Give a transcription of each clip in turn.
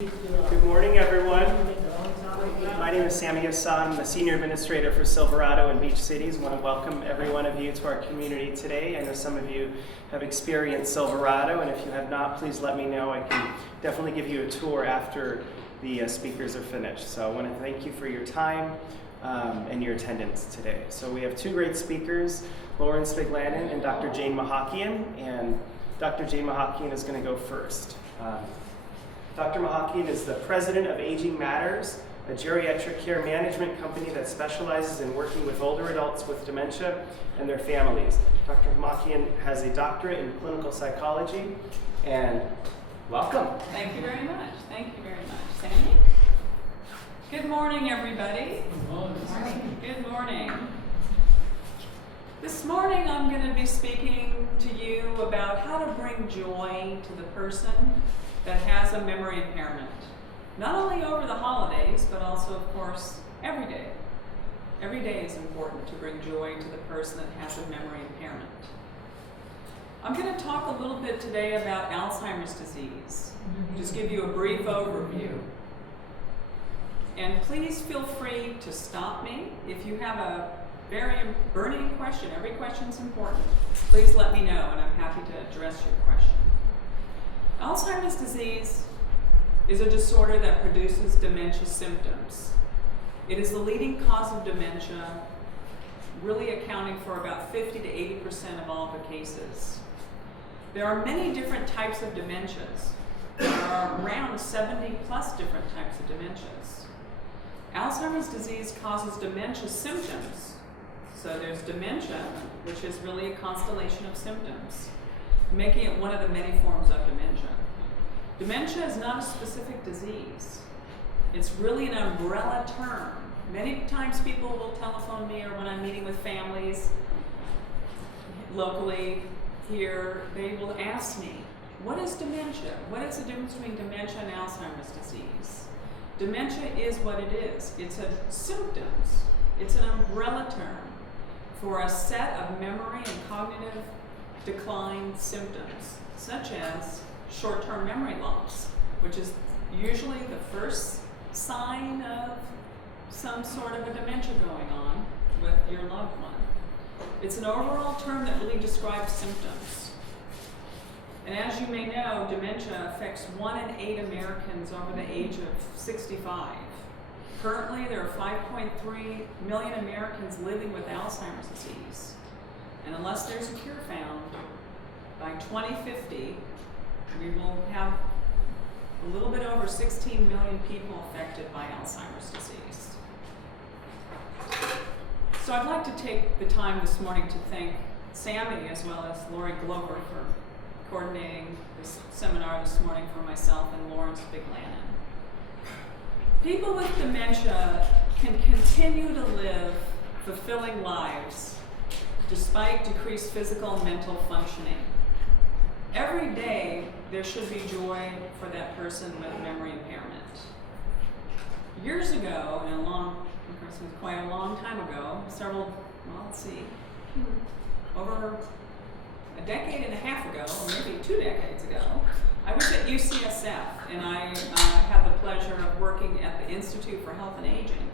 Good morning, everyone. My name is Sammy Hassan. I'm the Senior Administrator for Silverado and Beach Cities. I want to welcome every one of you to our community today. I know some of you have experienced Silverado, and if you have not, please let me know. I can definitely give you a tour after the speakers are finished. So I want to thank you for your time and your attendance today. So we have two great speakers, Lauren Spiglanen and Dr. Jane Mahakian, and Dr. Jane Mahakian is going to go first. Dr. Mahakian is the president of Aging Matters, a geriatric care management company that specializes in working with older adults with dementia and their families. Dr. Mahakian has a doctorate in clinical psychology, and welcome. Thank you very much. Thank you very much. Sandy? Good morning, everybody. Good morning. Good morning. This morning I'm going to be speaking to you about how to bring joy to the person that has a memory impairment. Not only over the holidays, but also, of course, every day. Every day is important to bring joy to the person that has a memory impairment. I'm going to talk a little bit today about Alzheimer's disease. Just give you a brief overview. And please feel free to stop me if you have a very burning question. Every question is important. Please let me know, and I'm happy to address your question. Alzheimer's disease is a disorder that produces dementia symptoms. It is the leading cause of dementia, really accounting for about 50 to 80% of all the cases. There are many different types of dementias. There are around 70 plus different types of dementias. Alzheimer's disease causes dementia symptoms. So there's dementia, which is really a constellation of symptoms, making it one of the many forms of dementia. Dementia is not a specific disease. It's really an umbrella term. Many times people will telephone me, or when I'm meeting with families locally here, they will ask me, what is dementia? What is the difference between dementia and Alzheimer's disease? Dementia is what it is. It's a symptoms. It's an umbrella term for a set of memory and cognitive decline symptoms, such as short-term memory loss, which is usually the first sign of some sort of a dementia going on with your loved one. It's an overall term that really describes symptoms. And as you may know, dementia affects 1 in 8 Americans over the age of 65. Currently, there are 5.3 million Americans living with Alzheimer's disease. And unless there's a cure found, by 2050, we will have a little bit over 16 million people affected by Alzheimer's disease. So I'd like to take the time this morning to thank Sammy as well as Lori Glover for coordinating this seminar this morning for myself and Lauren Spiglanen. People with dementia can continue to live fulfilling lives despite decreased physical and mental functioning. Every day, there should be joy for that person with memory impairment. Years ago, and quite a long time ago, over a decade and a half ago, or maybe 2 decades ago, I was at UCSF, and I had the pleasure of working at the Institute for Health and Aging.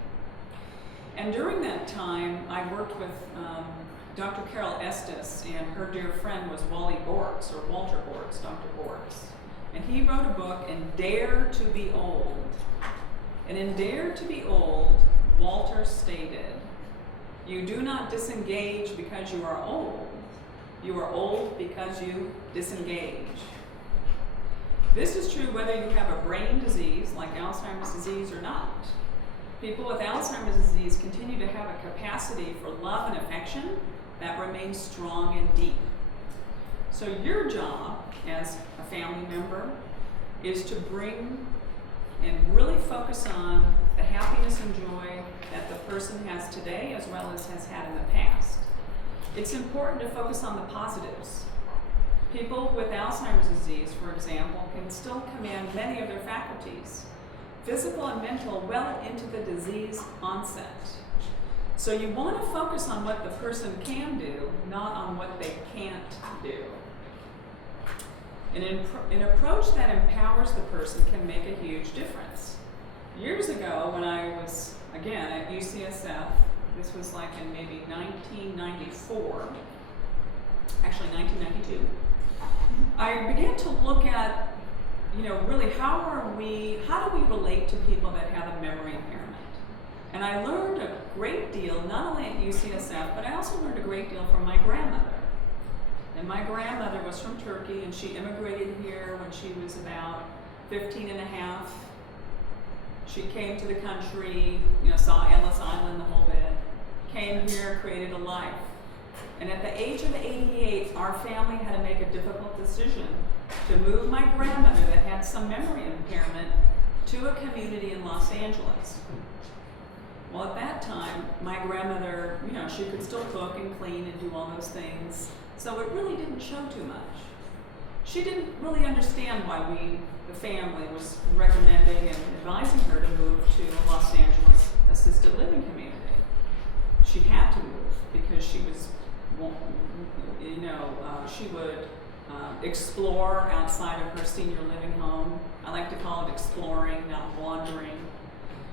And during that time, I worked with Dr. Carol Estes, and her dear friend was Walter Borks, Dr. Borks. And he wrote a book, in Dare to be Old. And in Dare to be Old, Walter stated, "You do not disengage because you are old. You are old because you disengage." This is true whether you have a brain disease like Alzheimer's disease or not. People with Alzheimer's disease continue to have a capacity for love and affection that remains strong and deep. So your job as a family member is to bring and really focus on the happiness and joy that the person has today as well as has had in the past. It's important to focus on the positives. People with Alzheimer's disease, for example, can still command many of their faculties, physical and mental, well into the disease onset. So you want to focus on what the person can do, not on what they can't do. An approach that empowers the person can make a huge difference. Years ago, when I was, again, at UCSF, this was like in maybe 1994, actually 1992, I began to look at, really how do we relate to people that have a memory impairment? And I learned a great deal, not only at UCSF, but I also learned a great deal from my grandmother. And my grandmother was from Turkey, and she immigrated here when she was about 15 and a half. She came to the country, saw Ellis Island, the whole bit, came here, created a life. And at the age of 88, our family had to make a difficult decision to move my grandmother that had some memory impairment to a community in Los Angeles. Well, at that time, my grandmother, she could still cook and clean and do all those things, so it really didn't show too much. She didn't really understand why the family, was recommending and advising her to move to a Los Angeles assisted living community. She had to move because she was, she would explore outside of her senior living home. I like to call it exploring, not wandering.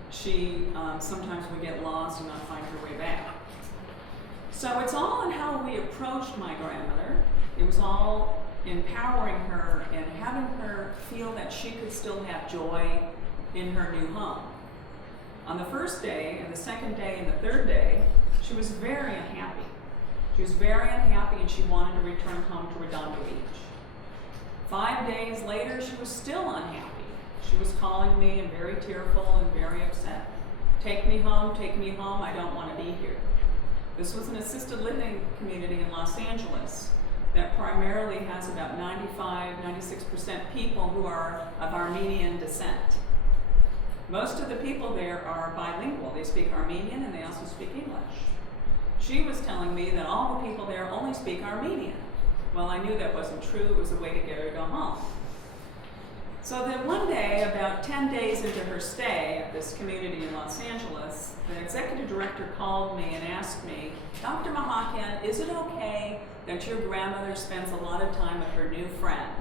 She sometimes would get lost and not find her way back. So it's all in how we approached my grandmother. It was all empowering her and having her feel that she could still have joy in her new home. On the first day, and the second day, and the third day, she was very unhappy. She was very unhappy and she wanted to return home to Redondo Beach. 5 days later, she was still unhappy. She was calling me and very tearful and very upset. Take me home, I don't want to be here. This was an assisted living community in Los Angeles that primarily has about 95-96% people who are of Armenian descent. Most of the people there are bilingual. They speak Armenian and they also speak English. She was telling me that all the people there only speak Armenian. Well, I knew that wasn't true. It was a way to get her to go home. So then one day, about 10 days into her stay at this community in Los Angeles, the executive director called me and asked me, Dr. Mahakian, is it okay that your grandmother spends a lot of time with her new friend?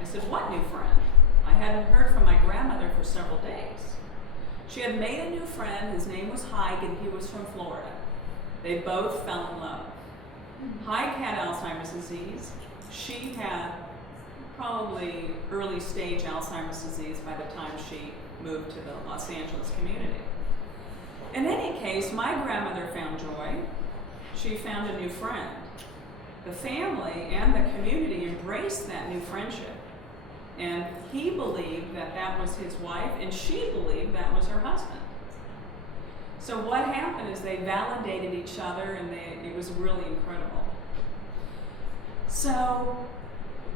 I said, what new friend? I hadn't heard from my grandmother for several days. She had made a new friend. His name was Haig, and he was from Florida. They both fell in love. Haig had Alzheimer's disease. She had probably early stage Alzheimer's disease by the time she moved to the Los Angeles community. In any case, my grandmother found joy. She found a new friend. The family and the community embraced that new friendship. And he believed that that was his wife, and she believed that was her husband. So what happened is they validated each other, and it was really incredible. So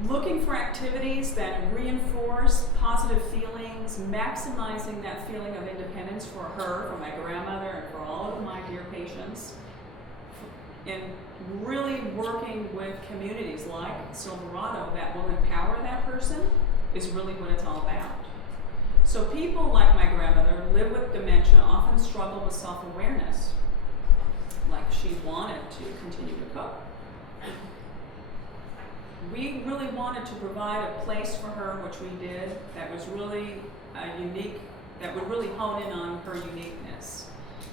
looking for activities that reinforce positive feelings, maximizing that feeling of independence for her, for my grandmother, and for all of my dear patients, and really working with communities like Silverado that will empower that person is really what it's all about. So people like my grandmother live with dementia, often struggle with self-awareness, like she wanted to continue to cook. We really wanted to provide a place for her, which we did, that was really unique, that would really hone in on her uniqueness.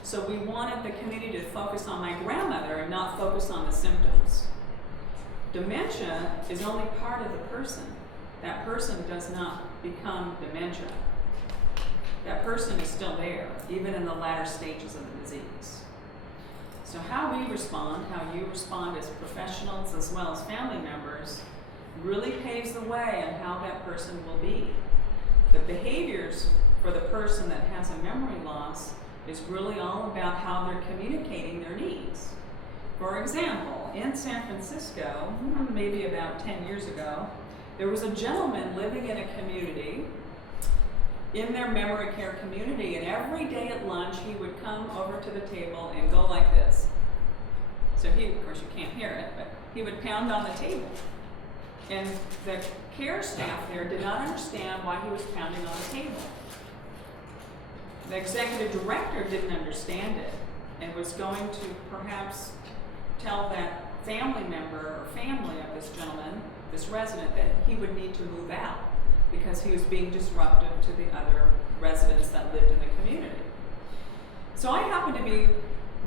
So we wanted the community to focus on my grandmother and not focus on the symptoms. Dementia is only part of the person. That person does not become dementia. That person is still there, even in the latter stages of the disease. So how we respond, how you respond as professionals as well as family members, really paves the way on how that person will be. The behaviors for the person that has a memory loss is really all about how they're communicating their needs. For example, in San Francisco, maybe about 10 years ago, there was a gentleman living in a community, in their memory care community, and every day at lunch he would come over to the table and go like this. So he, of course you can't hear it, but he would pound on the table. And the care staff there did not understand why he was pounding on the table. The executive director didn't understand it and was going to perhaps tell that family member or family of this gentleman, this resident that he would need to move out because he was being disruptive to the other residents that lived in the community. So I happened to be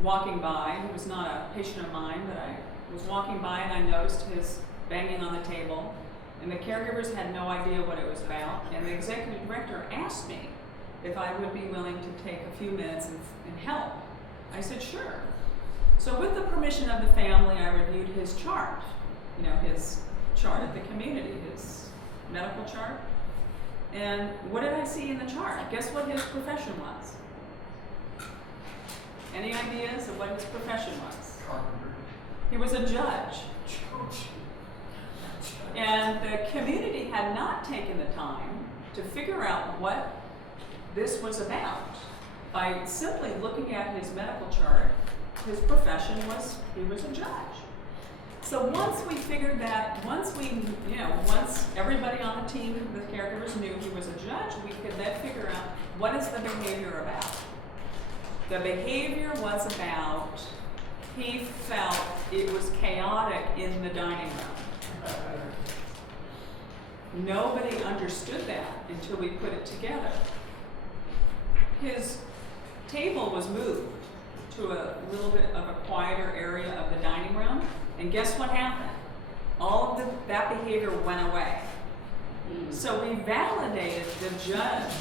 walking by. He was not a patient of mine, but I was walking by and I noticed his banging on the table, and the caregivers had no idea what it was about, and the executive director asked me if I would be willing to take a few minutes and help. I said, sure. So with the permission of the family, I reviewed his chart, his chart of the community, his medical chart. And what did I see in the chart? Guess what his profession was? Any ideas of what his profession was? He was a judge. And the community had not taken the time to figure out what this was about. By simply looking at his medical chart, his profession was, he was a judge. So once we figured that, once everybody on the team, the caregivers knew he was a judge, we could then figure out what is the behavior about. The behavior was about, he felt it was chaotic in the dining room. Nobody understood that until we put it together. His table was moved to a little bit of a quieter area of the dining room, and guess what happened? All of that behavior went away. So we validated the judge.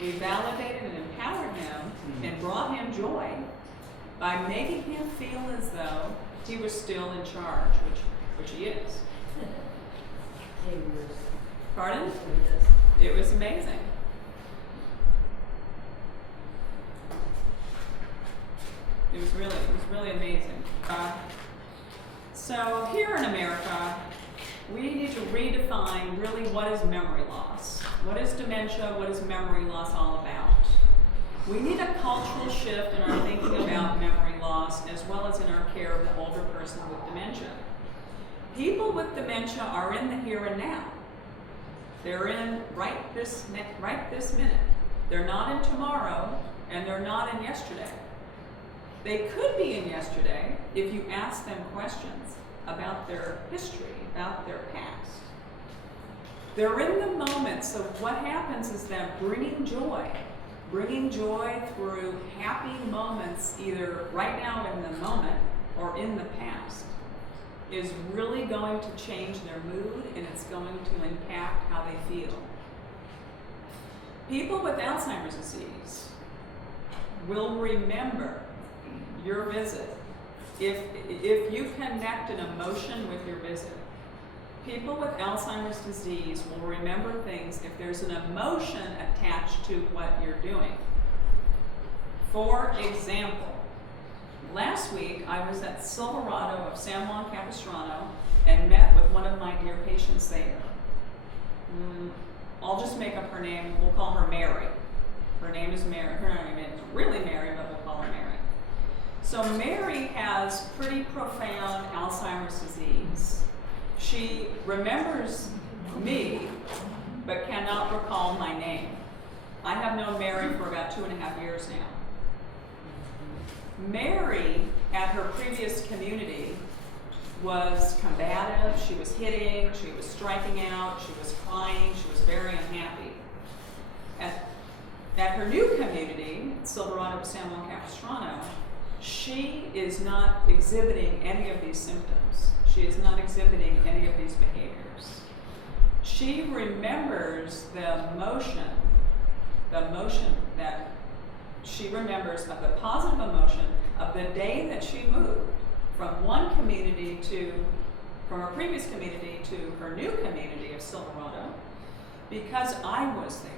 We validated and empowered him and brought him joy by making him feel as though he was still in charge, which he is. Pardon? It was amazing. It was really amazing. So here in America, we need to redefine really what is memory loss. What is dementia? What is memory loss all about? We need a cultural shift in our thinking about memory loss as well as in our care of the older person with dementia. People with dementia are in the here and now. They're in right this minute. They're not in tomorrow, and they're not in yesterday. They could be in yesterday if you ask them questions about their history, about their past. They're in the moment, so what happens is that bringing joy through happy moments, either right now in the moment or in the past, is really going to change their mood, and it's going to impact how they feel. People with Alzheimer's disease will remember your visit if you connect an emotion with your visit. People with Alzheimer's disease will remember things if there's an emotion attached to what you're doing. For example, last week I was at Silverado of San Juan Capistrano and met with one of my dear patients there. I'll just make up her name. We'll call her Mary. Her name is Mary. Her name is really Mary, but we'll call her Mary. So Mary has pretty profound Alzheimer's disease. She remembers me, but cannot recall my name. I have known Mary for about 2.5 years now. Mary, at her previous community, was combative. She was hitting, she was striking out, she was crying, she was very unhappy. At her new community, Silverado of San Juan Capistrano, she is not exhibiting any of these symptoms. She is not exhibiting any of these behaviors. She remembers the emotion that she remembers of the positive emotion of the day that she moved from her previous community to her new community of Silverado, because I was there.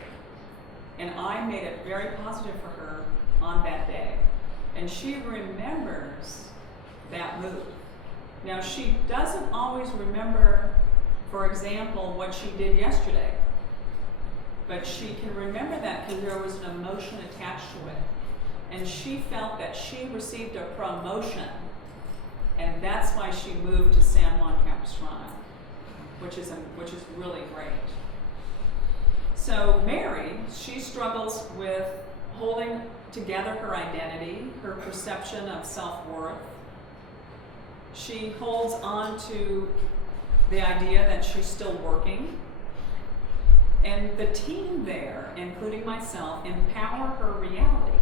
And I made it very positive for her on that day. And she remembers that move. Now, she doesn't always remember, for example, what she did yesterday. But she can remember that because there was an emotion attached to it. And she felt that she received a promotion. And that's why she moved to San Juan Capistrano, which is really great. So Mary, she struggles with holding together her identity, her perception of self-worth. She holds on to the idea that she's still working. And the team there, including myself, empower her reality.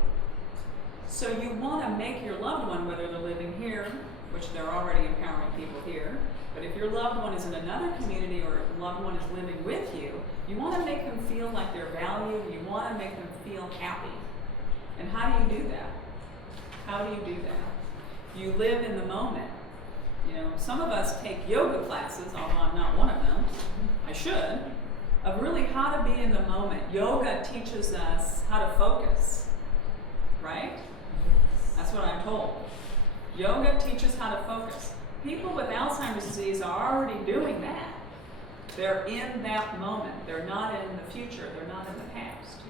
So you want to make your loved one, whether they're living here, which they're already empowering people here, but if your loved one is in another community or a loved one is living with you, you want to make them feel like they're valued, you want to make them feel happy. And how do you do that? How do you do that? You live in the moment. You know, some of us take yoga classes, although I'm not one of them, I should, of really how to be in the moment. Yoga teaches us how to focus, right? That's what I'm told. Yoga teaches how to focus. People with Alzheimer's disease are already doing that. They're in that moment. They're not in the future. They're not in the past.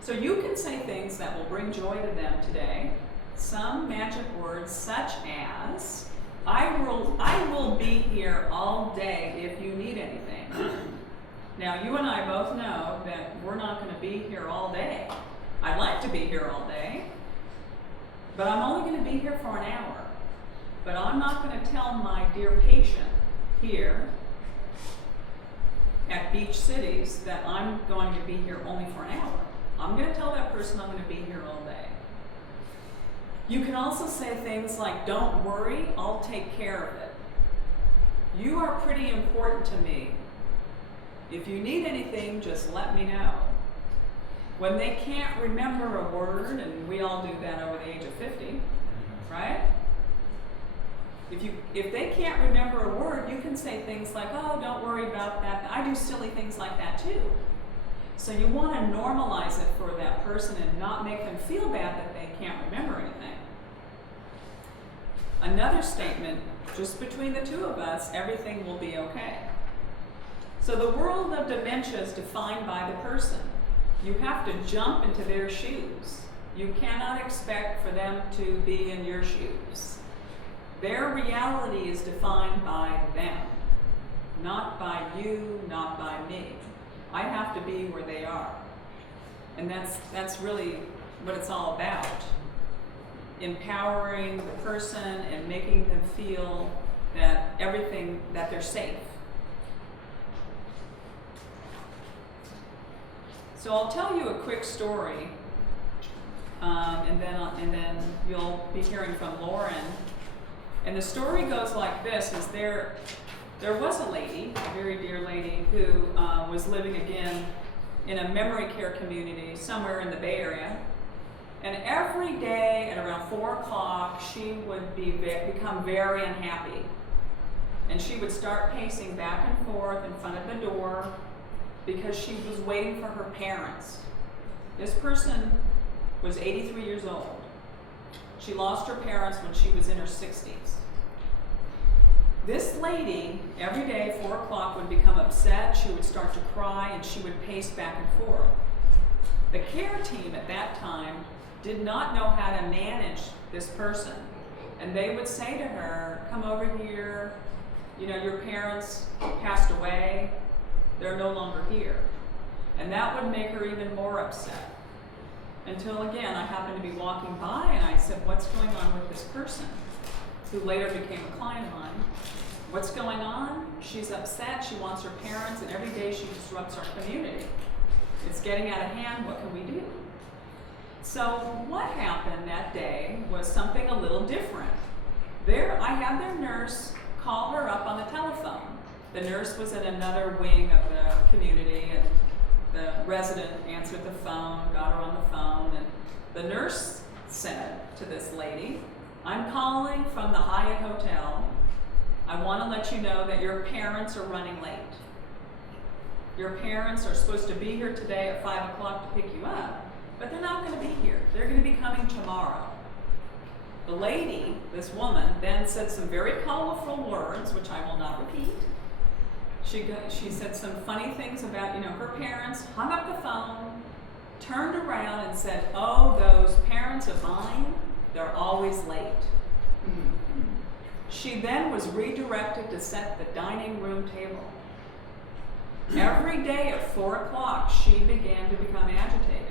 So you can say things that will bring joy to them today. Some magic words such as, I will be here all day if you need anything. Now, you and I both know that we're not going to be here all day. I'd like to be here all day, but I'm only going to be here for an hour. But I'm not going to tell my dear patient here at Beach Cities that I'm going to be here only for an hour. I'm going to tell that person I'm going to be here all day. You can also say things like, don't worry, I'll take care of it. You are pretty important to me. If you need anything, just let me know. When they can't remember a word, and we all do that over the age of 50, right? If they can't remember a word, you can say things like, oh, don't worry about that. I do silly things like that too. So you want to normalize it for that person and not make them feel bad that they can't remember anything. Another statement, just between the two of us, everything will be okay. So the world of dementia is defined by the person. You have to jump into their shoes. You cannot expect for them to be in your shoes. Their reality is defined by them, not by you, not by me. I have to be where they are. And that's really what it's all about. Empowering the person and making them feel that that they're safe. So I'll tell you a quick story, and then you'll be hearing from Lauren. And the story goes like this: is there was a lady, a very dear lady, who was living again in a memory care community somewhere in the Bay Area. And every day at around 4 o'clock, she would become very unhappy. And she would start pacing back and forth in front of the door because she was waiting for her parents. This person was 83 years old. She lost her parents when she was in her 60s. This lady, every day, 4 o'clock, would become upset. She would start to cry, and she would pace back and forth. The care team at that time did not know how to manage this person. And they would say to her, come over here, you know, your parents passed away, they're no longer here. And that would make her even more upset. Until again, I happened to be walking by and I said, what's going on with this person? Who later became a client of mine. What's going on? She's upset, she wants her parents, and every day she disrupts our community. It's getting out of hand, what can we do? So what happened that day was something a little different. I had their nurse call her up on the telephone. The nurse was in another wing of the community, and the resident answered the phone, got her on the phone, and the nurse said to this lady, I'm calling from the Hyatt Hotel. I want to let you know that your parents are running late. Your parents are supposed to be here today at 5 o'clock to pick you up, but they're not going to be here. They're going to be coming tomorrow. The lady, this woman, then said some very colorful words, which I will not repeat. She said some funny things about, her parents, hung up the phone, turned around and said, oh, those parents of mine, they're always late. Mm-hmm. She then was redirected to set the dining room table. Every day at 4 o'clock, she began to become agitated.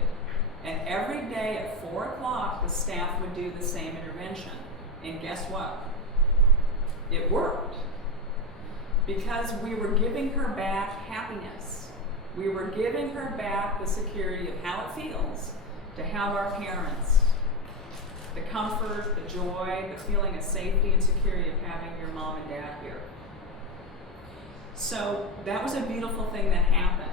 And every day at 4 o'clock, the staff would do the same intervention. And guess what? It worked. because we were giving her back happiness. We were giving her back the security of how it feels to have our parents. The comfort, the joy, the feeling of safety and security of having your mom and dad here. So that was a beautiful thing that happened.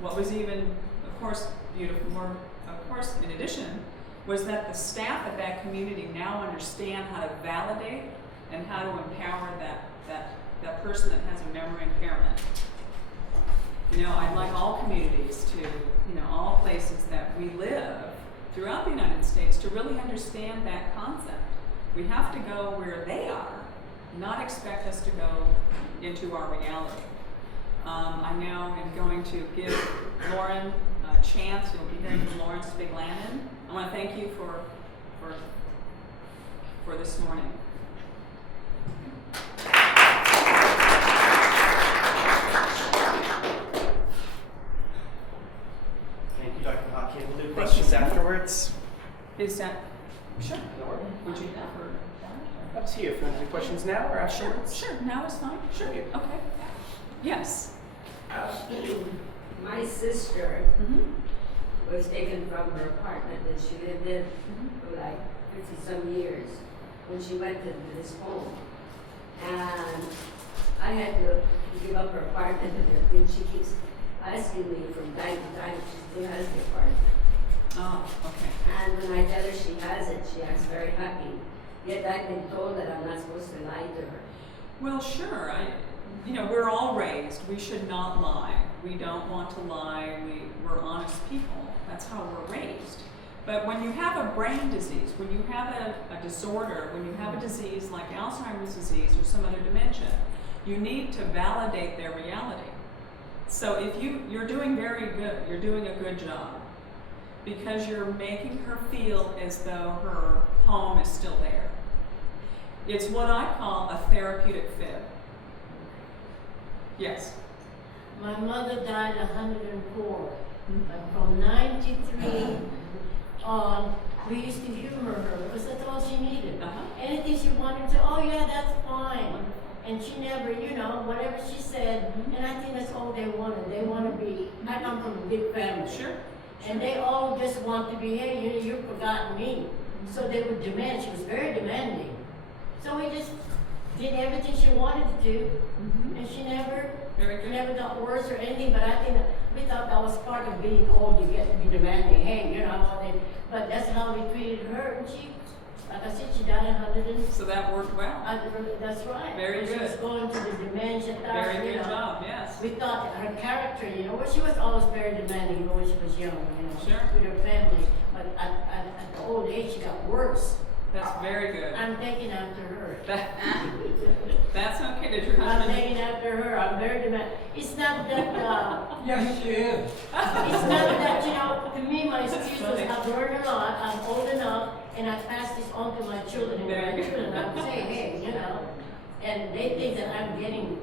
What was even, of course, beautiful, more, of course, in addition, was that the staff at that community now understand how to validate and how to empower that person that has a memory impairment. You know, I'd like all communities to, you know, all places that we live throughout the United States to really understand that concept. We have to go where they are, not expect us to go into our reality. I now am going to give Lauren a chance. You'll be hearing from Lauren Spiglanen. I want to thank you for this morning. Thank you, Dr. Hockey. We'll do questions afterwards. Is that sure? Would you prefer? Up to you. If you want to do questions now or afterwards. Sure. Now is fine. Sure. Okay. Yes. My sister was taken from her apartment that she lived in for like 50-some years when she went to this home. And I had to give up her apartment and everything. She keeps asking me from time to time if she still has the apartment. Oh, okay. And when I tell her she has it, she acts very happy. Yet I've been told that I'm not supposed to lie to her. Well, sure. You know, we're all raised. We should not lie. We don't want to lie. We're honest people. That's how we're raised. But when you have a brain disease, when you have a disorder, when you have a disease like Alzheimer's disease or some other dementia, you need to validate their reality. So if you're doing very good, you're doing a good job, because you're making her feel as though her home is still there. It's what I call a therapeutic fib. Yes. My mother died 104. But from 93 on, we used to humor her because that's all she needed. Anything she wanted to, oh yeah, that's fine. And she never, you know, whatever she said, and I think that's all they wanted. They want to be, I come from a big family. Sure. And they all just want to be, hey, you've forgotten me. So they would demand, she was very demanding. So we just did everything she wanted to do, and she never got worse or anything, but I think we thought that was part of being old, you get to be demanding, hey, you know, but that's how we treated her, and she, like I said, she died 100 and... So that worked well. That's right. Very good. She was going to the dementia. Very good job, yes. We thought her character, you know, well, she was always very demanding, even when she was young, you know, Sure. with her family, but at the old age, she got worse. That's very good. I'm thinking after her. That's okay. Did your I'm husband? thinking after her. I'm very demanding. It's not that, Yes, she is. it's not that, you know, to me, my excuse was I've learned a lot, I'm old enough, and I pass this on to my children and Very good. grandchildren. I would say, hey, you know, and they think that I'm getting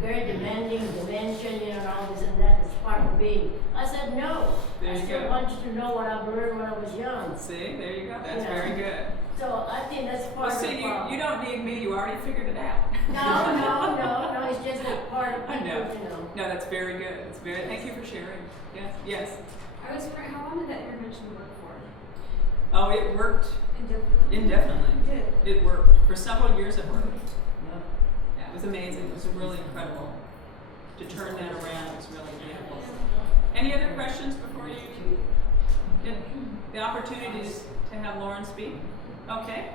very demanding, dementia, you know, and all this and that is part of being. I said, no. There I you still go. want you to know what I've learned when I was young. See, there you go. That's Yeah. very good. So I think that's part Well, of see, the problem. you don't need me. You already figured it out. No, it's just a part of I people, know. you know. No, that's very good. It's very. Thank you for sharing. Yes. Yes. I was wondering, how long did that intervention work for? Oh, it worked Indefinitely? indefinitely. It did. It worked for several years. It worked. Yeah, it was amazing. It was really incredible to turn that around. It was really beautiful. Any other questions before you get the opportunity to have Lauren speak? Okay.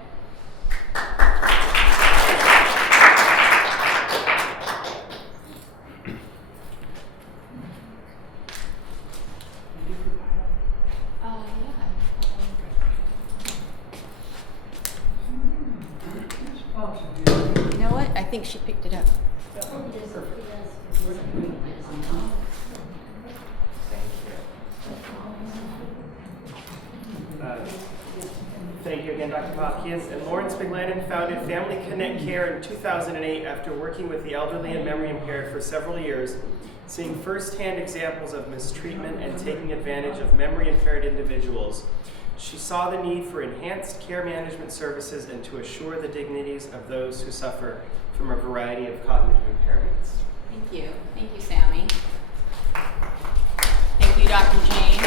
You know what? I think she picked it up. Thank you again, Dr. Hopkins. And Lauren Spiglanen founded Family Connect Care in 2008 after working with the elderly and memory impaired for several years, seeing firsthand examples of mistreatment and taking advantage of memory impaired individuals. She saw the need for enhanced care management services and to assure the dignities of those who suffer from a variety of cognitive impairments. Thank you. Thank you, Sammy. Thank you, Dr. Jane.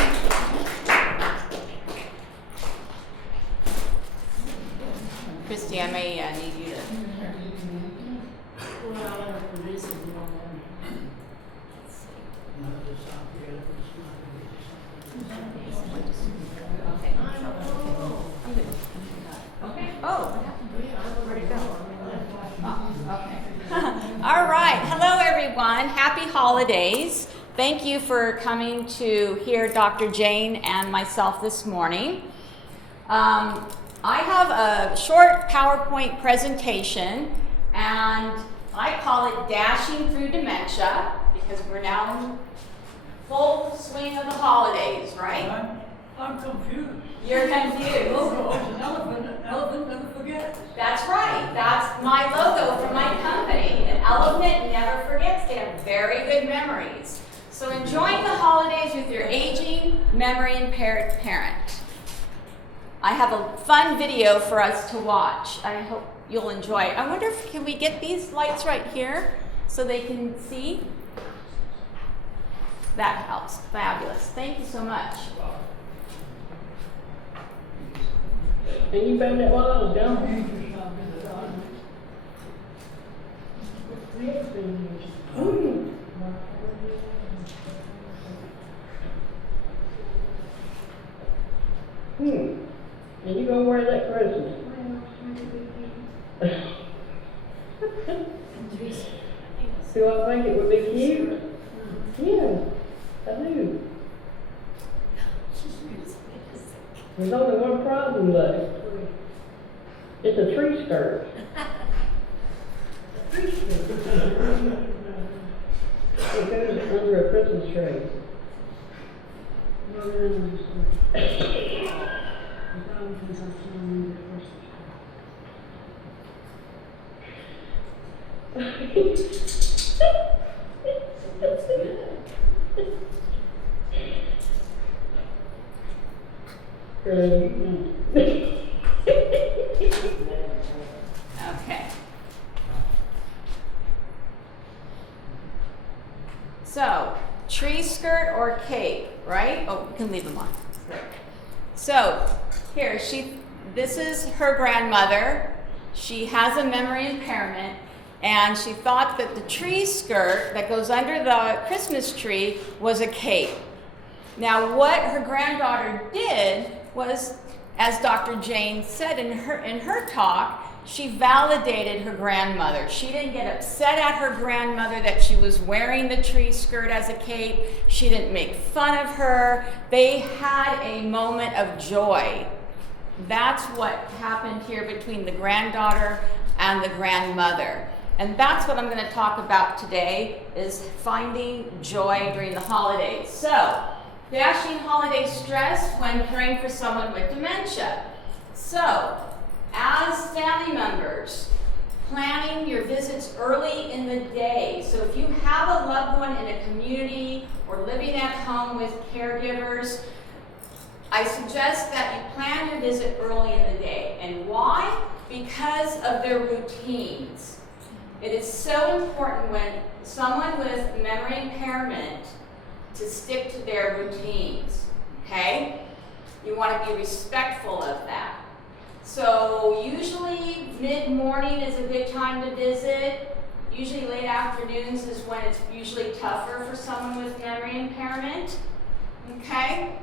Christy, I may need you to. Okay. Oh, what happened? Where'd it go? Oh, okay. All right. Hello, everyone. Happy holidays. Thank you for coming to hear Dr. Jane and myself this morning. I have a short PowerPoint presentation, and I call it Dashing Through Dementia, because we're now in full swing of the holidays, right? I'm confused. You're confused. Logo is an elephant never forgets. That's right. That's my logo for my company. An elephant never forgets. They have very good memories. So enjoying the holidays with your aging, memory impaired parent. I have a fun video for us to watch. I hope you'll enjoy it. I wonder if can we get these lights right here so they can see? That helps. Fabulous. Thank you so much. And you found that while I was down? And you gonna wear that Christmas? Do I think it would be cute? Yeah, I do. There's only one problem though. It's a tree skirt. It goes under a Christmas tree. Okay. So, tree skirt or cape, right? Oh, we can leave them on. So, here, this is her grandmother. She has a memory impairment, and she thought that the tree skirt that goes under the Christmas tree was a cape. Now, what her granddaughter did was, as Dr. Jane said in her talk, she validated her grandmother. She didn't get upset at her grandmother that she was wearing the tree skirt as a cape. She didn't make fun of her. They had a moment of joy. That's what happened here between the granddaughter and the grandmother. And that's what I'm going to talk about today, is finding joy during the holidays. So, dashing holiday stress when caring for someone with dementia. So, as family members, planning your visits early in the day. So if you have a loved one in a community or living at home with caregivers, I suggest that you plan your visit early in the day. And why? Because of their routines. It is so important when someone with memory impairment to stick to their routines, okay? You want to be respectful of that. So usually mid-morning is a good time to visit. Usually late afternoons is when it's usually tougher for someone with memory impairment, okay?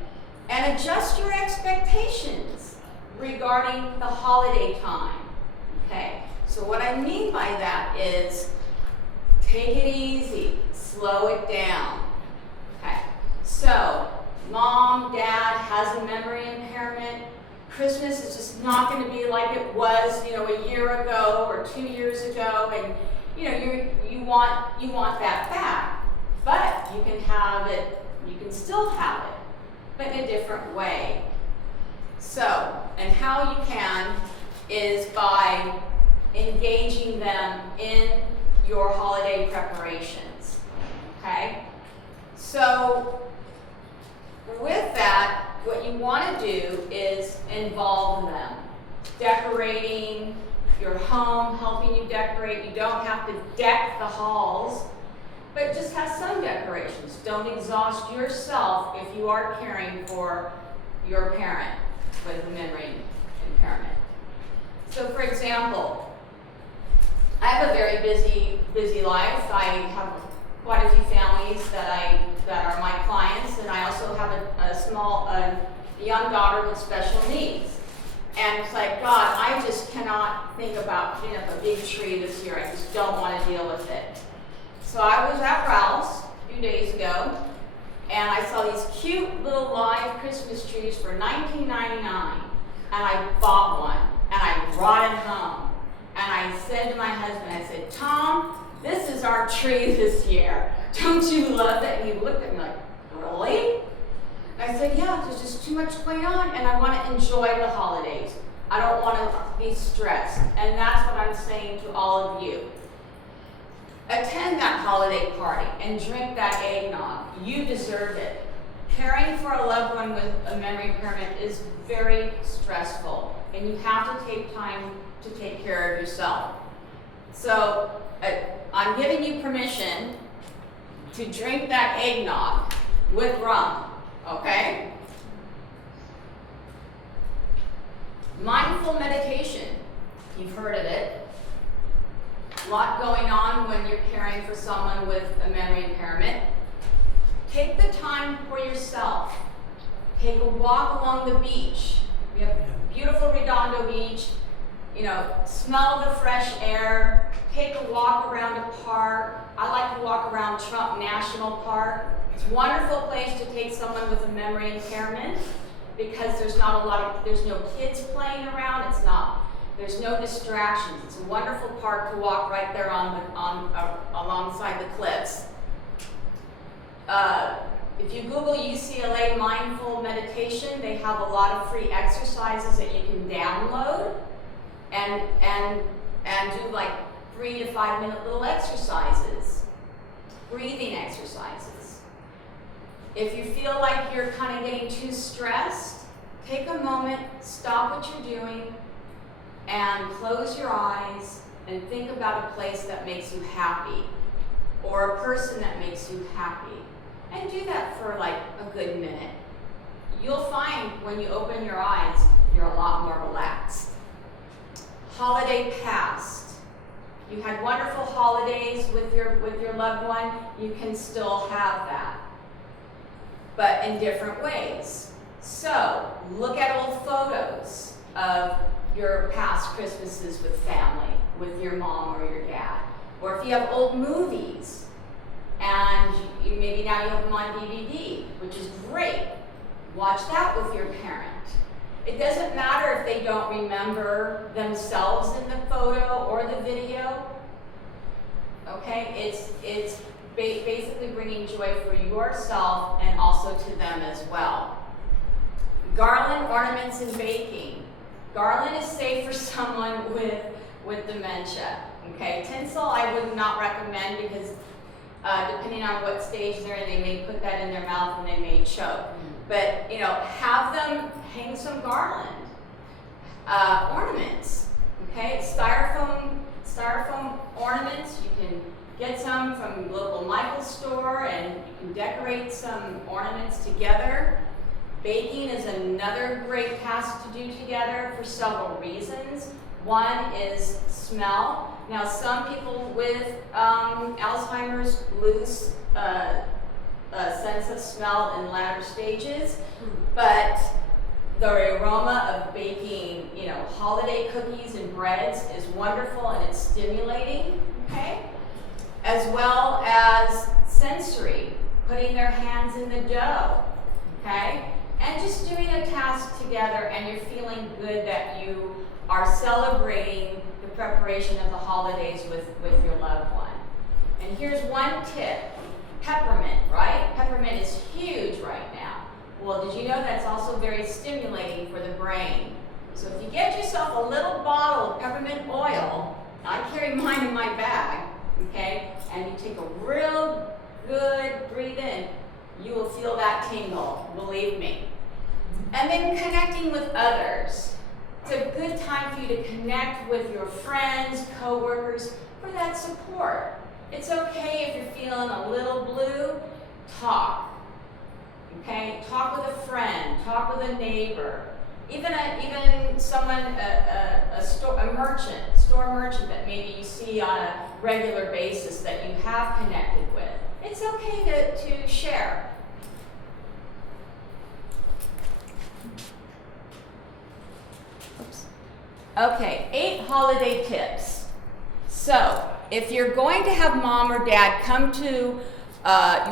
And adjust your expectations regarding the holiday time, okay? So what I mean by that is take it easy, slow it down, okay? So mom, dad has a memory impairment. Christmas is just not going to be like it was, a year ago or 2 years ago, and you want that back. But you can have it, you can still have it, but in a different way. So, and how you can is by engaging them in your holiday preparations. Okay? So, with that, what you want to do is involve them. Decorating, your home, helping you decorate. You don't have to deck the halls, but just have some decorations. Don't exhaust yourself if you are caring for your parent with a memory impairment. So for example, I have a very busy life. I have quite a few families that are my clients, and I also have a young daughter with special needs. And it's like, God, I just cannot think about putting up a big tree this year. I just don't want to deal with it. So I was at Ralph's a few days ago, and I saw these cute little live Christmas trees for $19.99, and I bought one, and I brought it home. And I said to my husband, I said, Tom, this is our tree this year. Don't you love it? And he looked at me like, really? I said, yeah, there's just too much going on, and I want to enjoy the holidays. I don't want to be stressed. And that's what I'm saying to all of you. Attend that holiday party and drink that eggnog. You deserve it. Caring for a loved one with a memory impairment is very stressful, and you have to take time to take care of yourself. So I'm giving you permission to drink that eggnog with rum. Okay? Mindful meditation. You've heard of it. A lot going on when you're caring for someone with a memory impairment. Take the time for yourself. Take a walk along the beach. We have beautiful Redondo Beach. You know, smell the fresh air. Take a walk around a park. I like to walk around Trump National Park. It's a wonderful place to take someone with a memory impairment because there's no kids playing around. There's no distractions. It's a wonderful park to walk right there alongside the cliffs. If you Google UCLA Mindful Meditation, they have a lot of free exercises that you can download and do like 3 to 5 minute little exercises, breathing exercises. If you feel like you're kind of getting too stressed, take a moment, stop what you're doing, and close your eyes and think about a place that makes you happy or a person that makes you happy. And do that for like a good minute. You'll find when you open your eyes, you're a lot more relaxed. Holiday past. You had wonderful holidays with your loved one. You can still have that, but in different ways. So look at old photos of your past Christmases with family, with your mom or your dad. Or if you have old movies, and maybe now you have them on DVD, which is great. Watch that with your parent. It doesn't matter if they don't remember themselves in the photo or the video. Okay, it's basically bringing joy for yourself and also to them as well. Garland, ornaments, and baking. Garland is safe for someone with dementia. Okay, tinsel I would not recommend because depending on what stage they're in, they may put that in their mouth and they may choke. But have them hang some garland, ornaments. Okay, styrofoam ornaments. You can get some from the local Michael's store, and you can decorate some ornaments together. Baking is another great task to do together for several reasons. One is smell. Now, some people with Alzheimer's lose a sense of smell in latter stages, but the aroma of baking, holiday cookies and breads is wonderful and it's stimulating, okay? As well as sensory, putting their hands in the dough, okay? And just doing a task together, and you're feeling good that you are celebrating the preparation of the holidays with your loved one. And here's one tip. Peppermint, right? Peppermint is huge right now. Well, did you know that's also very stimulating for the brain? So if you get yourself a little bottle of peppermint oil, I carry mine in my bag, okay? And you take a real good breathe in, you will feel that tingle, believe me. And then connecting with others. It's a good time for you to connect with your friends, coworkers, for that support. It's okay if you're feeling a little blue, talk. Okay, talk with a friend, talk with a neighbor, even someone, a store merchant that maybe you see on a regular basis that you have connected with. It's okay to share. Oops. Okay, 8 holiday tips. So, if you're going to have mom or dad come to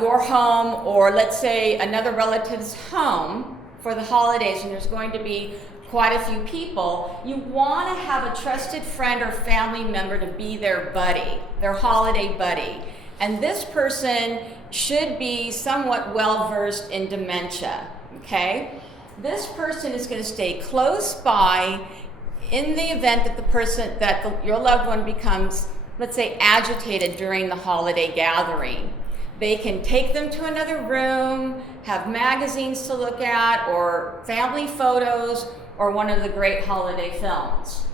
your home, or let's say another relative's home for the holidays, and there's going to be quite a few people, you want to have a trusted friend or family member to be their buddy, their holiday buddy. And this person should be somewhat well versed in dementia, okay? This person is going to stay close by in the event that your loved one becomes, let's say, agitated during the holiday gathering. They can take them to another room, have magazines to look at, or family photos, or one of the great holiday films.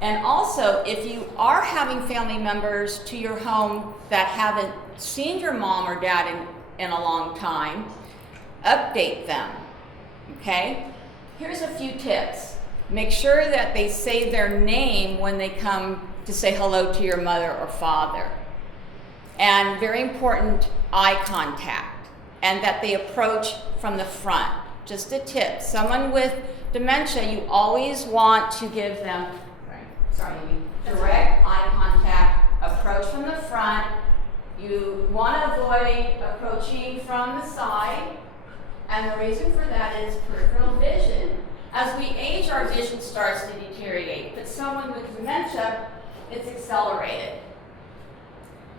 And also, if you are having family members to your home that haven't seen your mom or dad in a long time, update them, okay? Here's a few tips. Make sure that they say their name when they come to say hello to your mother or father. And very important, eye contact, and that they approach from the front. Just a tip, someone with dementia, you always want to give them, direct eye contact, approach from the front. You want to avoid approaching from the side, and the reason for that is peripheral vision. As we age, our vision starts to deteriorate, but someone with dementia, it's accelerated.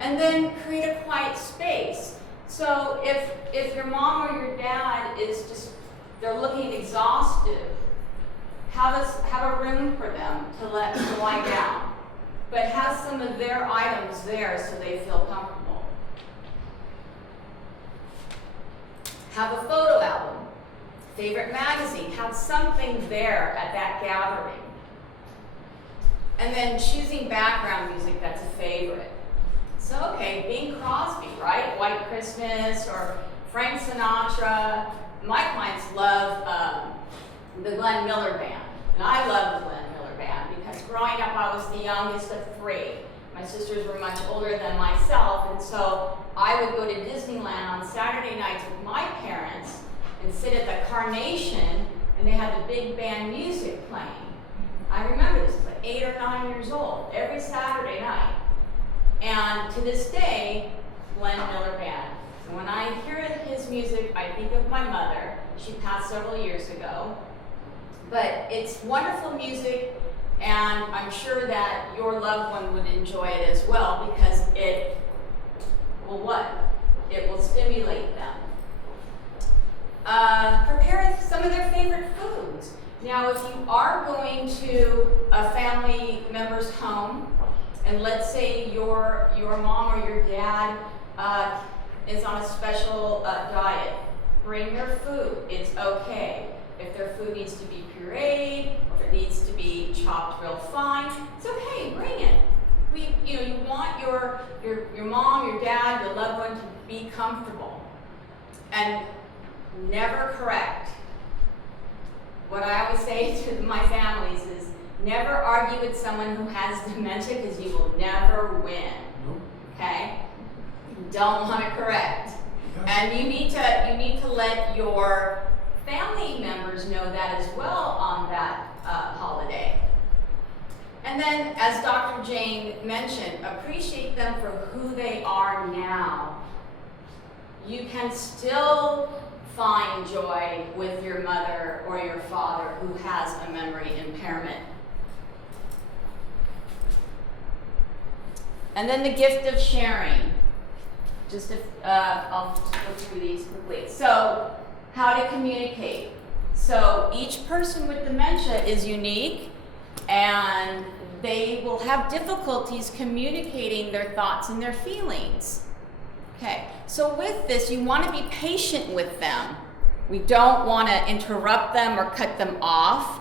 And then create a quiet space. So if your mom or your dad is they're looking exhausted, have a room for them to lie down, but have some of their items there so they feel comfortable. Have a photo album, favorite magazine, have something there at that gathering. And then choosing background music that's a favorite. So, okay, Bing Crosby, right? White Christmas, or Frank Sinatra. My clients love the Glenn Miller Band. And I love the Glenn Miller Band because growing up I was the youngest of 3. My sisters were much older than myself, and so I would go to Disneyland on Saturday nights with my parents and sit at the Carnation, and they had the big band music playing. I remember this, I was like 8 or 9 years old, every Saturday night. And to this day, Glenn Miller Band. So when I hear his music, I think of my mother. She passed several years ago. But it's wonderful music, and I'm sure that your loved one would enjoy it as well because it will what? It will stimulate them. Prepare some of their favorite foods. Now, if you are going to a family member's home, and let's say your mom or your dad is on a special diet, bring their food. It's okay. If their food needs to be pureed, or if it needs to be chopped real fine, it's okay. Bring it. You want your mom, your dad, your loved one to be comfortable, and never correct. What I always say to my families is, never argue with someone who has dementia because you will never win. Okay? You don't want to correct. And you need to let your family members know that as well on that holiday. And then, as Dr. Jane mentioned, appreciate them for who they are now. You can still find joy with your mother or your father who has a memory impairment. And then the gift of sharing. I'll just go through these quickly. So, how to communicate. So, each person with dementia is unique, and they will have difficulties communicating their thoughts and their feelings. Okay, so with this, you want to be patient with them. We don't want to interrupt them or cut them off.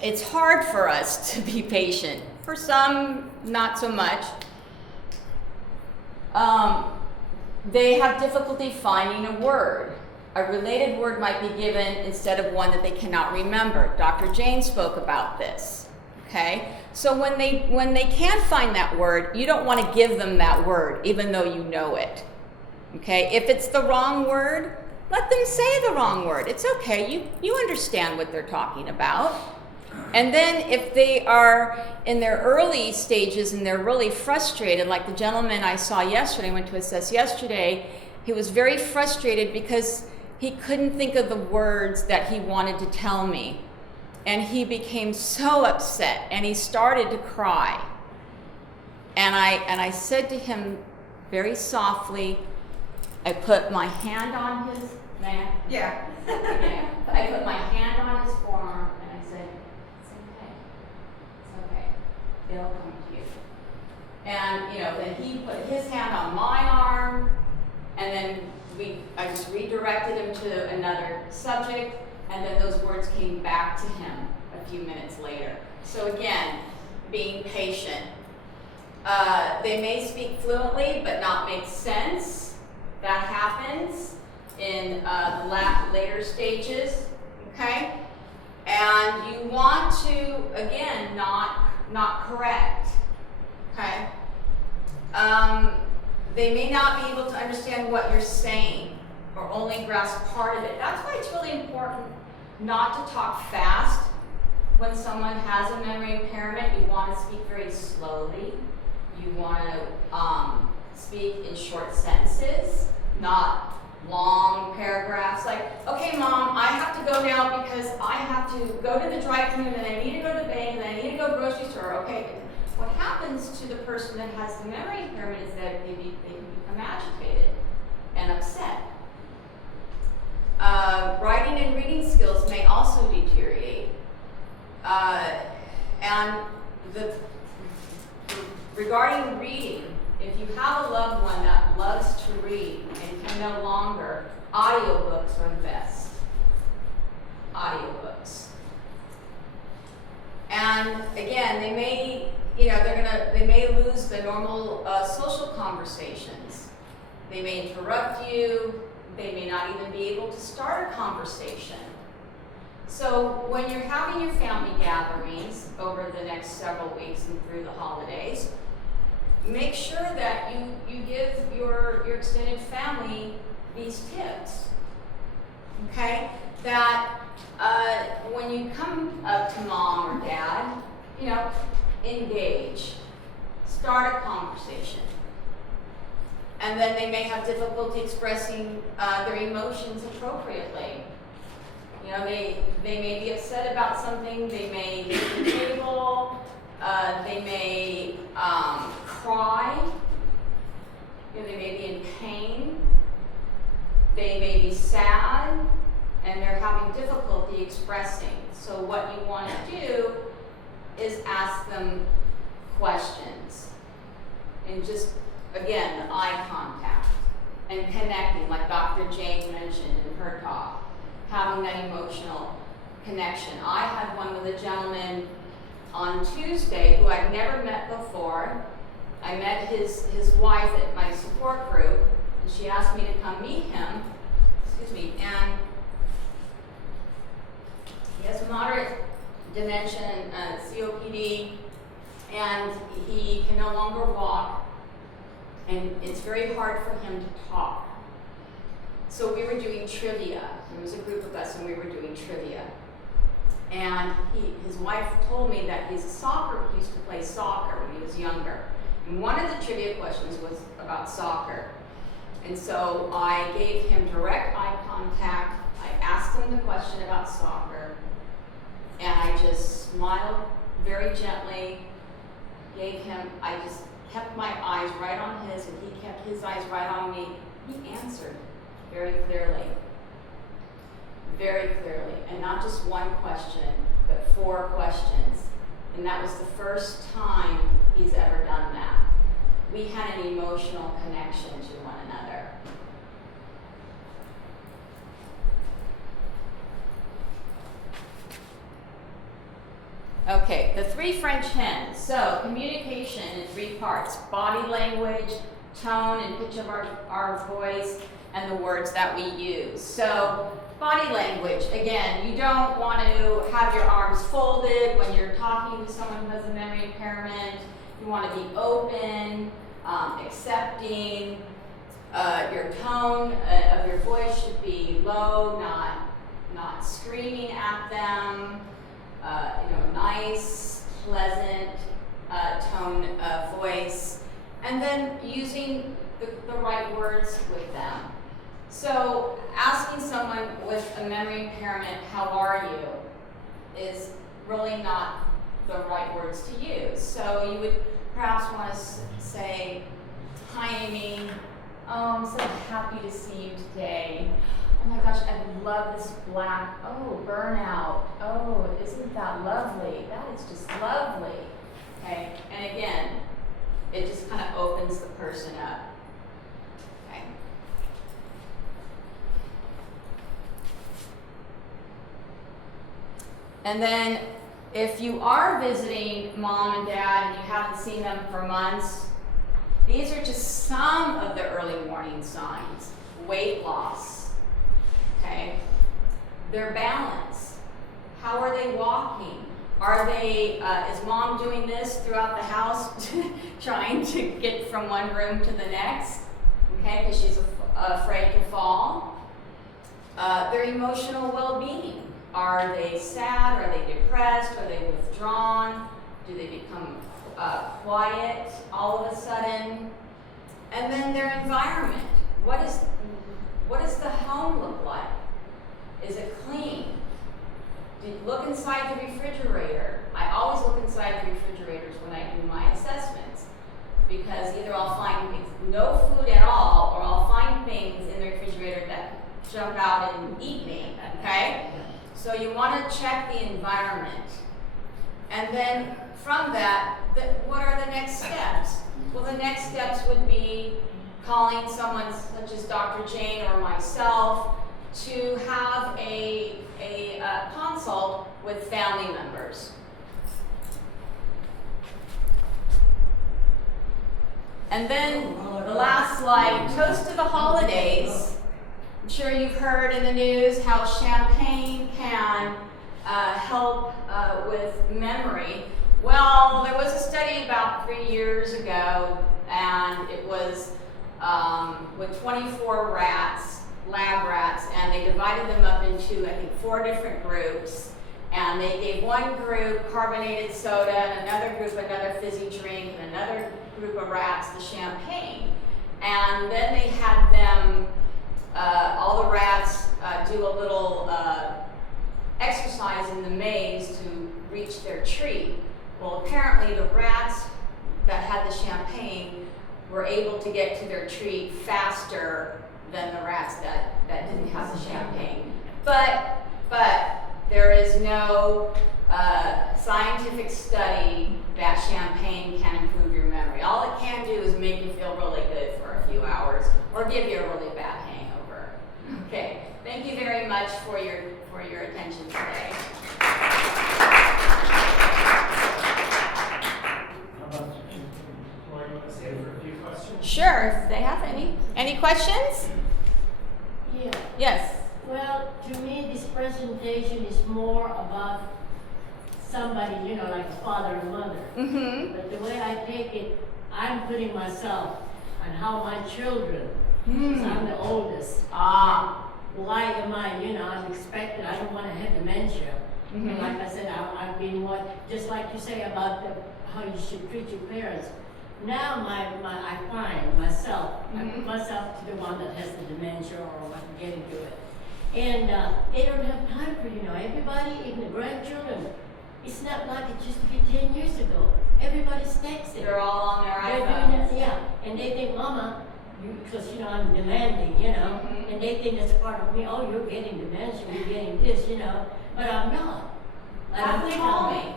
it's hard for us to be patient. For some, not so much. They have difficulty finding a word. A related word might be given instead of one that they cannot remember. Dr. Jane spoke about this. Okay? So when they can't find that word, you don't want to give them that word, even though you know it. Okay? If it's the wrong word, let them say the wrong word. It's okay. You understand what they're talking about. And then if they are in their early stages and they're really frustrated, like the gentleman I saw yesterday, went to assess yesterday, he was very frustrated because he couldn't think of the words that he wanted to tell me. And he became so upset and he started to cry. And I said to him very softly, I put my hand on his neck. Yeah. I put my hand on his forearm and I said, it's okay. It'll come to you. And then he put his hand on my arm, and then I just redirected him to another subject, and then those words came back to him a few minutes later. So again, being patient. They may speak fluently but not make sense. That happens in the later stages, okay? And you want to, again, not correct, okay? They may not be able to understand what you're saying or only grasp part of it. That's why it's really important not to talk fast. When someone has a memory impairment, you want to speak very slowly. You want to speak in short sentences, not long paragraphs like, okay, Mom, I have to go now because I have to go to the drive-thru and I need to go to the bank and I need to go grocery store. Okay, what happens to the person that has the memory impairment is that they can become agitated and upset. Writing and reading skills may also deteriorate. And regarding reading, if you have a loved one that loves to read and can no longer, audiobooks are the best. Audiobooks. And again, they may, they may lose the normal social conversations. They may interrupt you. They may not even be able to start a conversation. So when you're having your family gatherings over the next several weeks and through the holidays, make sure that you give your extended family these tips, okay? That when you come up to Mom or Dad, engage, start a conversation. And then they may have difficulty expressing their emotions appropriately. They may be upset about something, they may hit the table, they may cry, they may be in pain, they may be sad, and they're having difficulty expressing. So what you want to do is ask them questions. And just, again, eye contact and connecting, like Dr. Jane mentioned in her talk, having that emotional connection. I had one with a gentleman on Tuesday who I'd never met before. I met his wife at my support group, and she asked me to come meet him, and he has moderate dementia and COPD, and he can no longer walk, and it's very hard for him to talk. So we were doing trivia. There was a group of us and we were doing trivia. And his wife told me that he used to play soccer when he was younger. And one of the trivia questions was about soccer. And so I gave him direct eye contact. I asked him the question about soccer. And I just smiled very gently, I just kept my eyes right on his and he kept his eyes right on me. He answered very clearly, and not just one question, but 4 questions. And that was the first time he's ever done that. We had an emotional connection to one another. Okay, the 3 French hens. So communication in 3 parts: body language, tone and pitch of our voice, and the words that we use. So body language, again, you don't want to have your arms folded when you're talking to someone who has a memory impairment. You want to be open, accepting. Your tone of your voice should be low, not screaming at them. Nice, pleasant tone of voice, and then using the right words with them. So asking someone with a memory impairment, how are you, is really not the right words to use. So you would perhaps want to say, hi Amy, oh, I'm so happy to see you today. Oh my gosh, I love this black, burnout. Oh, isn't that lovely? That is just lovely. Okay, and again, it just kind of opens the person up. Okay. And then if you are visiting mom and dad and you haven't seen them for months, these are just some of the early warning signs. Weight loss, okay? Their balance. How are they walking? Are they, is mom doing this throughout the house, trying to get from one room to the next, okay, because she's afraid to fall? Their emotional well-being. Are they sad? Are they depressed? Are they withdrawn? Do they become quiet all of a sudden? And then their environment. What does the home look like? Is it clean? Do you look inside the refrigerator? I always look inside the refrigerators when I do my assessments, because either I'll find no food at all, or I'll find things in the refrigerator that jump out and eat me, okay? So you want to check the environment. And then from that, what are the next steps? Well, the next steps would be calling someone such as Dr. Jane or myself to have a consult with family members. And then the last slide, toast to the holidays. I'm sure you've heard in the news how champagne can help with memory. Well, there was a study about 3 years ago, and it was with 24 rats, lab rats, and they divided them up into, I think, 4 different groups. And they gave one group carbonated soda, and another group another fizzy drink, and another group of rats the champagne. And then they had them, all the rats, do a little exercise in the maze to reach their treat. Well, apparently the rats that had the champagne were able to get to their treat faster than the rats that didn't have the champagne. But there is no scientific study that champagne can improve your memory. All it can do is make you feel really good for a few hours, or give you a really bad hangover. Okay, thank you very much for your attention today. Lori, you want to stay for a few questions? Sure, if they have any. Any questions? Yeah. Yes. Well, to me, this presentation is more about somebody, like a father and mother. Mm-hmm. But the way I take it, I'm putting myself on how my children, Mm. 'cause I'm the oldest. Ah. Why am I, I'm expected, I don't want to have dementia. Mhm. And like I said, I've been just like you say about how you should treat your parents. Now I find myself, I put myself to the one that has the dementia or I'm getting to it. And they don't have time for, everybody, even the grandchildren. It's not like it used to be 10 years ago. Everybody's texting. They're all on their They're doing iPhones. it, yeah. And they think, Mama, because I'm demanding, Mhm. and they think that's part of me. Oh, you're getting dementia, you're getting this, but I'm not. I Have don't them think call I'm- me.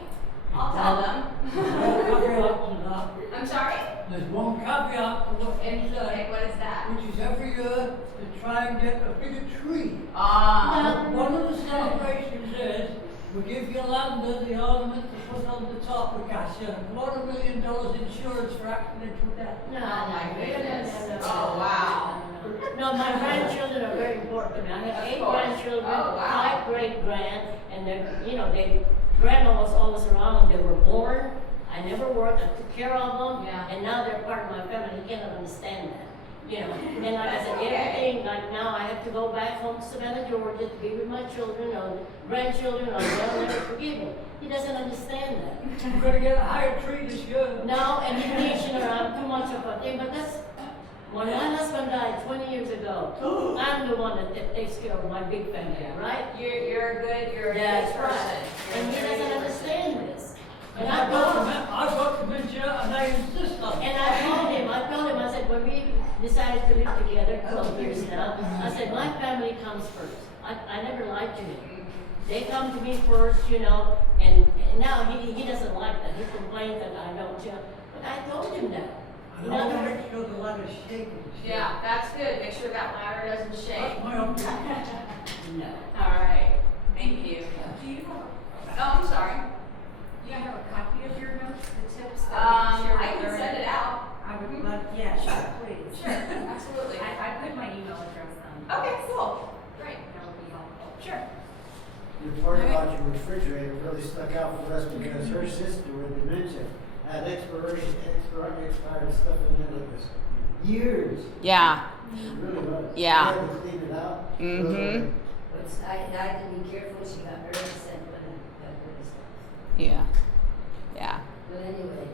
I'll tell them. Caveat to that. I'm sorry? There's one caveat to what you Okay, say, what is that? which is every year to try and get a bigger tree. Ah. One of the celebrations is We give Yolanda the ornament to put on the top of cash and $250 million insurance for accidental death. No, Oh my no, goodness. no, no, no, Oh, no. wow. No, my grandchildren are very important to me. I have Of 8 course. grandchildren, Oh, wow. 5 great-grand, and they're, grandma was always around when they were born. I never worked, I took care of them, Yeah. and now they're part of my family. He cannot understand that. And like I said, Okay. everything, like now I have to go back home to Savannah, Georgia to be with my children or grandchildren, or they'll never forgive me. He doesn't understand that. We're gonna get a higher tree this year. No, and he thinks, I'm too much of a thing, but that's, when my husband died 20 years ago, I'm the one that takes care of my big family, right? You're a That's good right. person. And he doesn't understand this. And I I've got told him, dementia and I insist on it. and I told him, I said, when we decided to live together 12 years now, I said, my family comes first. I never lied to him. They come to me first, and now he doesn't like that. He complains that I don't, but I told him that. I want to make sure the ladder's shaking. Yeah, that's good. Make sure that ladder doesn't shake. That's my opinion. No. All right. Thank you. Do you have Oh, I'm sorry. do you have a copy of your notes, the tips that you shared? I can send it out. I would love, yeah, sure, please. Sure, absolutely. I put my email address on. Okay, cool. Great. That would be helpful. Sure. The part about your refrigerator really stuck out for us because her sister with dementia had expired stuff in there that was years. Yeah. It really was. Yeah. She had to clean it out. Mhm. But I had to be careful, she got very upset when I got rid of stuff. Yeah. Yeah. But anyway.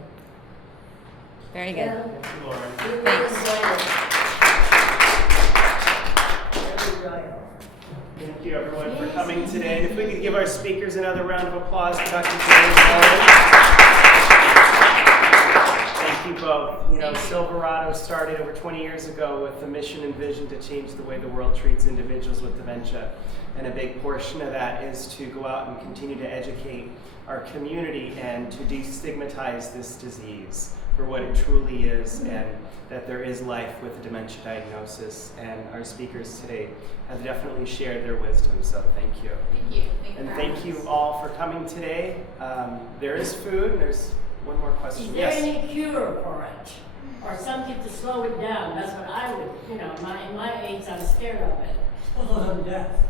Very good. Well, Thank you, Lauren. we will enjoy it. Very enjoyable. Thank you, everyone, for coming today. And if we could give our speakers another round of applause for Dr. James Lauren. Thank you both. Silverado started over 20 years ago with a mission and vision to change the way the world treats individuals with dementia. And a big portion of that is to go out and continue to educate our community and to destigmatize this disease for what it truly is, and that there is life with a dementia diagnosis. And our speakers today have definitely shared their wisdom, so thank you. Thank you. And thank you all for coming today. There is food, and there's one more question. Is there Yes. any cure for it? Or something to slow it down? That's what I would, in my age, I'm scared of it. Other than death.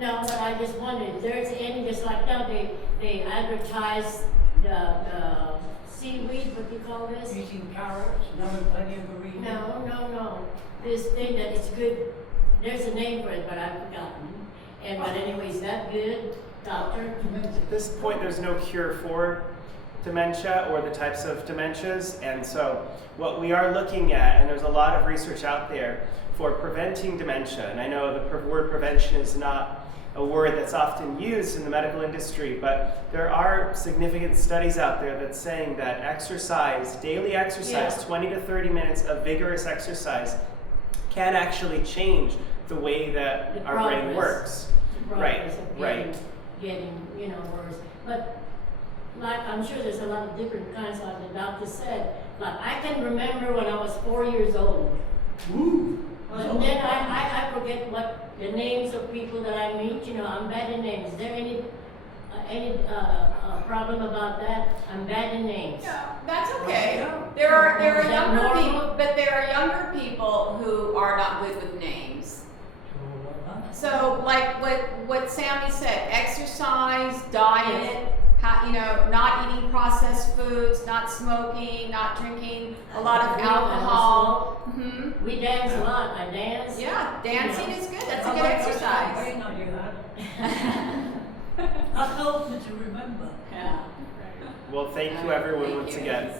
No, but I just wondered, if there's any, just like now, they advertise the seaweed, what do you call this? Eating carrots and having plenty of burritos. No. This thing that is good, there's a name for it, but I've forgotten. But anyway, is that good, doctor? At this point, there's no cure for dementia or the types of dementias, and so what we are looking at, and there's a lot of research out there for preventing dementia, and I know the word prevention is not a word that's often used in the medical industry, but there are significant studies out there that's saying that exercise, daily exercise, Yeah. 20 to 30 minutes of vigorous exercise can actually change the way that The our brain progress. works. The Right, progress of right. getting, worse. But like, I'm sure there's a lot of different kinds, like the doctor said. Like, I can remember when I was 4 years old. Ooh. And then I forget what the names of people that I meet. I'm bad in names. Is there any problem about that? I'm bad in names. Yeah, that's okay. Yeah. There are Is that younger normal? people, but there are younger people who are not good with names. So, like what Sammy said, exercise, diet, not eating processed foods, not smoking, not drinking a lot of alcohol. Mm-hmm. We dance a lot. I dance. Yeah, dancing is good. That's a I good like exercise. champagne I do that. That helps me to remember. Yeah. Well, thank you everyone Thank once you. again.